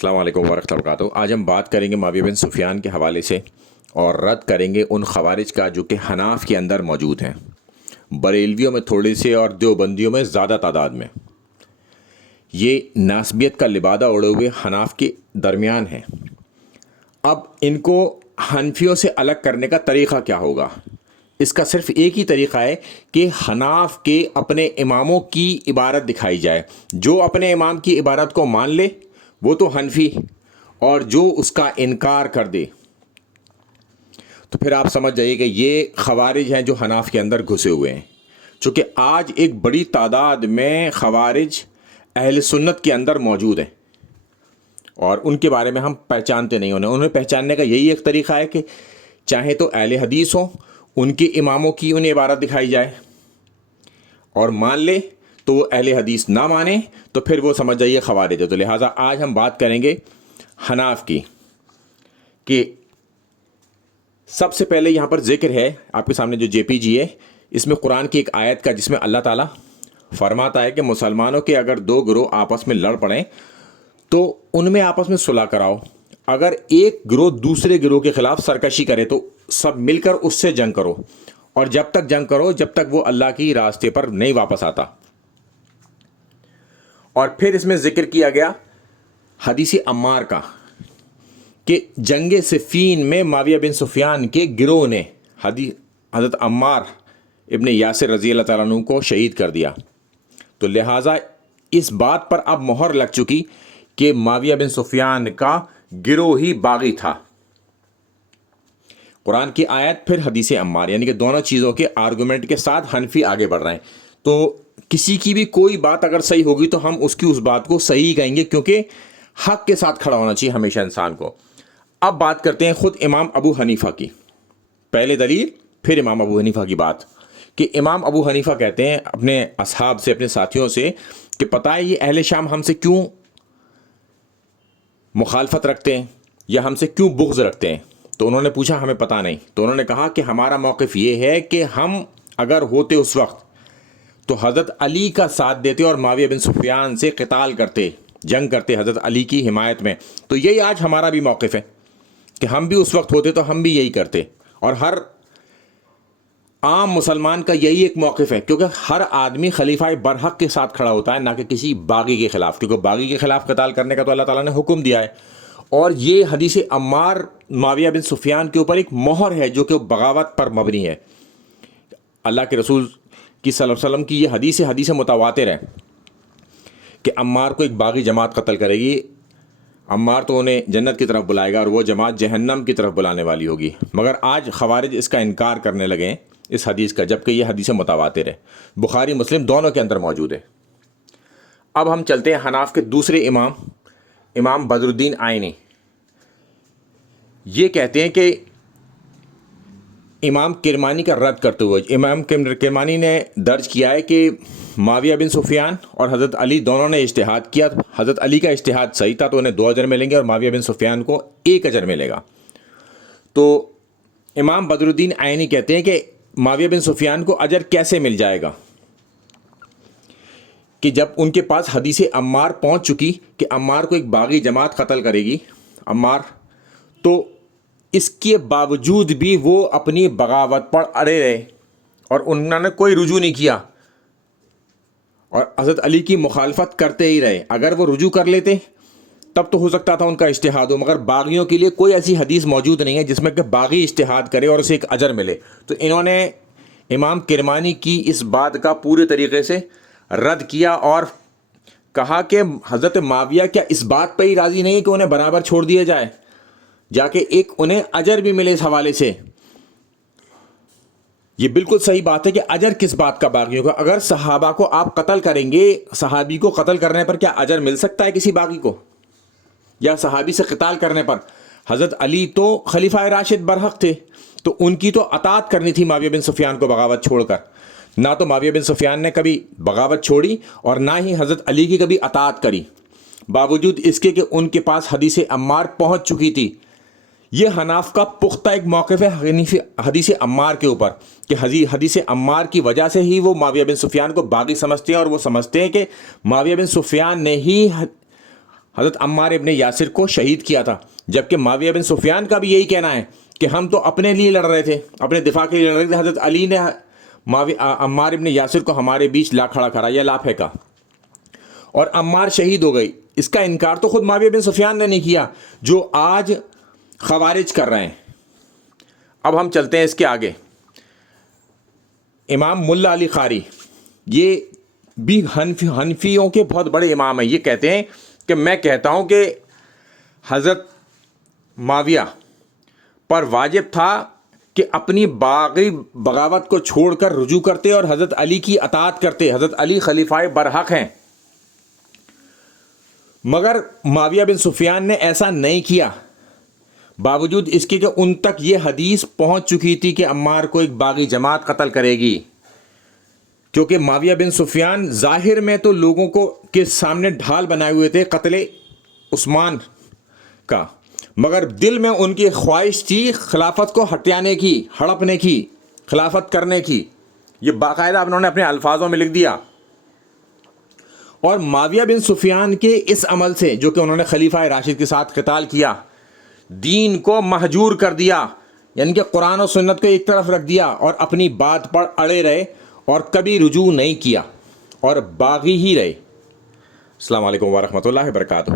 السلام علیکم ورحمۃ اللہ وبرکاتہ۔ آج ہم بات کریں گے معاویہ بن سفیان کے حوالے سے اور رد کریں گے ان خوارج کا جو کہ حناف کے اندر موجود ہیں، بریلویوں میں تھوڑے سے اور دیوبندیوں میں زیادہ تعداد میں۔ یہ ناسبیت کا لبادہ اڑے ہوئے حناف کے درمیان ہیں۔ اب ان کو حنفیوں سے الگ کرنے کا طریقہ کیا ہوگا؟ اس کا صرف ایک ہی طریقہ ہے کہ حناف کے اپنے اماموں کی عبارت دکھائی جائے۔ جو اپنے امام کی عبارت کو مان لے وہ تو حنفی، اور جو اس کا انکار کر دے تو پھر آپ سمجھ جائیے کہ یہ خوارج ہیں جو حناف کے اندر گھسے ہوئے ہیں۔ چونکہ آج ایک بڑی تعداد میں خوارج اہل سنت کے اندر موجود ہیں اور ان کے بارے میں ہم پہچانتے نہیں انہیں پہچاننے کا یہی ایک طریقہ ہے کہ چاہے تو اہل حدیث ہوں، ان کے اماموں کی انہیں عبارت دکھائی جائے اور مان لے تو وہ اہل حدیث نہ مانے تو پھر وہ سمجھ جائیے خوارج ہے۔ تو لہٰذا آج ہم بات کریں گے حناف کی، کہ سب سے پہلے یہاں پر ذکر ہے آپ کے سامنے جو جے پی جی ہے، اس میں قرآن کی ایک آیت کا، جس میں اللہ تعالیٰ فرماتا ہے کہ مسلمانوں کے اگر دو گروہ آپس میں لڑ پڑیں تو ان میں آپس میں صلح کراؤ۔ اگر ایک گروہ دوسرے گروہ کے خلاف سرکشی کرے تو سب مل کر اس سے جنگ کرو، اور جب تک جنگ کرو جب تک وہ اللہ کی راستے پر نہیں واپس آتا۔ اور پھر اس میں ذکر کیا گیا حدیث عمار کا، کہ جنگ صفین میں معاویہ بن سفیان کے گروہ نے حضرت عمار ابن یاسر رضی اللہ تعالیٰ عنہ کو شہید کر دیا۔ تو لہٰذا اس بات پر اب مہر لگ چکی کہ معاویہ بن سفیان کا گروہ ہی باغی تھا۔ قرآن کی آیت پھر حدیث عمار، یعنی کہ دونوں چیزوں کے آرگومنٹ کے ساتھ حنفی آگے بڑھ رہے ہیں۔ تو کسی کی بھی کوئی بات اگر صحیح ہوگی تو ہم اس کی اس بات کو صحیح کہیں گے، کیونکہ حق کے ساتھ کھڑا ہونا چاہیے ہمیشہ انسان کو۔ اب بات کرتے ہیں خود امام ابو حنیفہ کی۔ پہلے دلیل پھر امام ابو حنیفہ کی بات، کہ امام ابو حنیفہ کہتے ہیں اپنے اصحاب سے، اپنے ساتھیوں سے، کہ پتہ ہے یہ اہل شام ہم سے کیوں مخالفت رکھتے ہیں یا ہم سے کیوں بغض رکھتے ہیں؟ تو انہوں نے پوچھا ہمیں پتہ نہیں۔ تو انہوں نے کہا کہ ہمارا موقف یہ ہے کہ ہم اگر ہوتے اس وقت تو حضرت علی کا ساتھ دیتے اور معاویہ بن سفیان سے قتال کرتے، جنگ کرتے حضرت علی کی حمایت میں۔ تو یہی آج ہمارا بھی موقف ہے کہ ہم بھی اس وقت ہوتے تو ہم بھی یہی کرتے، اور ہر عام مسلمان کا یہی ایک موقف ہے، کیونکہ ہر آدمی خلیفہ برحق کے ساتھ کھڑا ہوتا ہے، نہ کہ کسی باغی کے خلاف، کیونکہ باغی کے خلاف قتال کرنے کا تو اللہ تعالیٰ نے حکم دیا ہے۔ اور یہ حدیث عمار معاویہ بن سفیان کے اوپر ایک مہر ہے جو کہ بغاوت پر مبنی ہے۔ اللہ کے رسول کی صلی اللہ علیہ وسلم کی یہ حدیث متواتر ہے کہ عمار کو ایک باغی جماعت قتل کرے گی، عمار تو انہیں جنت کی طرف بلائے گا اور وہ جماعت جہنم کی طرف بلانے والی ہوگی۔ مگر آج خوارج اس کا انکار کرنے لگے ہیں اس حدیث کا، جبکہ یہ حدیث متواتر ہے، بخاری مسلم دونوں کے اندر موجود ہے۔ اب ہم چلتے ہیں حناف کے دوسرے امام، امام بدر الدین آئینی۔ یہ کہتے ہیں کہ امام کرمانی کا رد کرتے ہوئے، امام کرمانی نے درج کیا ہے کہ معاویہ بن سفیان اور حضرت علی دونوں نے اجتہاد کیا، حضرت علی کا اجتہاد صحیح تھا تو انہیں 2 اجر ملیں گے اور معاویہ بن سفیان کو 1 اجر ملے گا۔ تو امام بدر الدین آئینی کہتے ہیں کہ معاویہ بن سفیان کو اجر کیسے مل جائے گا، کہ جب ان کے پاس حدیث عمار پہنچ چکی کہ عمار کو ایک باغی جماعت قتل کرے گی عمار، تو اس کے باوجود بھی وہ اپنی بغاوت پر اڑے رہے اور انہوں نے کوئی رجوع نہیں کیا اور حضرت علی کی مخالفت کرتے ہی رہے۔ اگر وہ رجوع کر لیتے تب تو ہو سکتا تھا ان کا اجتہاد ہو، مگر باغیوں کے لیے کوئی ایسی حدیث موجود نہیں ہے جس میں کہ باغی اجتہاد کرے اور اسے ایک اجر ملے۔ تو انہوں نے امام کرمانی کی اس بات کا پورے طریقے سے رد کیا اور کہا کہ حضرت معاویہ کیا اس بات پہ ہی راضی نہیں ہے کہ انہیں برابر چھوڑ دیا جائے، جا کے ایک انہیں اجر بھی ملے اس حوالے سے؟ یہ بالکل صحیح بات ہے کہ اجر کس بات کا باغی ہوگا؟ اگر صحابہ کو آپ قتل کریں گے، صحابی کو قتل کرنے پر کیا اجر مل سکتا ہے کسی باغی کو؟ یا صحابی سے قتال کرنے پر؟ حضرت علی تو خلیفہ راشد برحق تھے، تو ان کی تو اطاعت کرنی تھی معاویہ بن سفیان کو بغاوت چھوڑ کر۔ نہ تو معاویہ بن سفیان نے کبھی بغاوت چھوڑی اور نہ ہی حضرت علی کی کبھی اطاعت کری، باوجود اس کے کہ ان کے پاس حدیث عمار پہنچ چکی تھی۔ یہ حناف کا پختہ ایک موقف ہے حدیث عمار کے اوپر، کہ حدیث عمار کی وجہ سے ہی وہ معاویہ بن سفیان کو باغی سمجھتے ہیں، اور وہ سمجھتے ہیں کہ معاویہ بن سفیان نے ہی حضرت عمار ابن یاسر کو شہید کیا تھا، جبکہ معاویہ بن سفیان کا بھی یہی کہنا ہے کہ ہم تو اپنے لیے لڑ رہے تھے، اپنے دفاع کے لیے لڑ رہے تھے، حضرت علی نے عمار ابن یاسر کو ہمارے بیچ لا کھڑا کرا یا لا پھینکا اور عمار شہید ہو گئی۔ اس کا انکار تو خود معاویہ بن سفیان نے نہیں کیا جو آج خوارج کر رہے ہیں۔ اب ہم چلتے ہیں اس کے آگے۔ امام ملا علی قاری، یہ بھی حنفیوں کے بہت بڑے امام ہیں۔ یہ کہتے ہیں کہ میں کہتا ہوں کہ حضرت معاویہ پر واجب تھا کہ اپنی باغی بغاوت کو چھوڑ کر رجوع کرتے اور حضرت علی کی اطاعت کرتے۔ حضرت علی خلیفہ برحق ہیں، مگر معاویہ بن سفیان نے ایسا نہیں کیا، باوجود اس کے کہ ان تک یہ حدیث پہنچ چکی تھی کہ عمار کو ایک باغی جماعت قتل کرے گی، کیونکہ معاویہ بن سفیان ظاہر میں تو لوگوں کو کے سامنے ڈھال بنائے ہوئے تھے قتل عثمان کا، مگر دل میں ان کی خواہش تھی خلافت کو ہٹانے کی، ہڑپنے کی، خلافت کرنے کی۔ یہ باقاعدہ انہوں نے اپنے الفاظوں میں لکھ دیا۔ اور معاویہ بن سفیان کے اس عمل سے، جو کہ انہوں نے خلیفہ راشد کے ساتھ قتال کیا، دین کو مہجور کر دیا، یعنی کہ قرآن و سنت کو ایک طرف رکھ دیا اور اپنی بات پر اڑے رہے اور کبھی رجوع نہیں کیا اور باغی ہی رہے۔ السلام علیکم ورحمۃ اللہ وبرکاتہ۔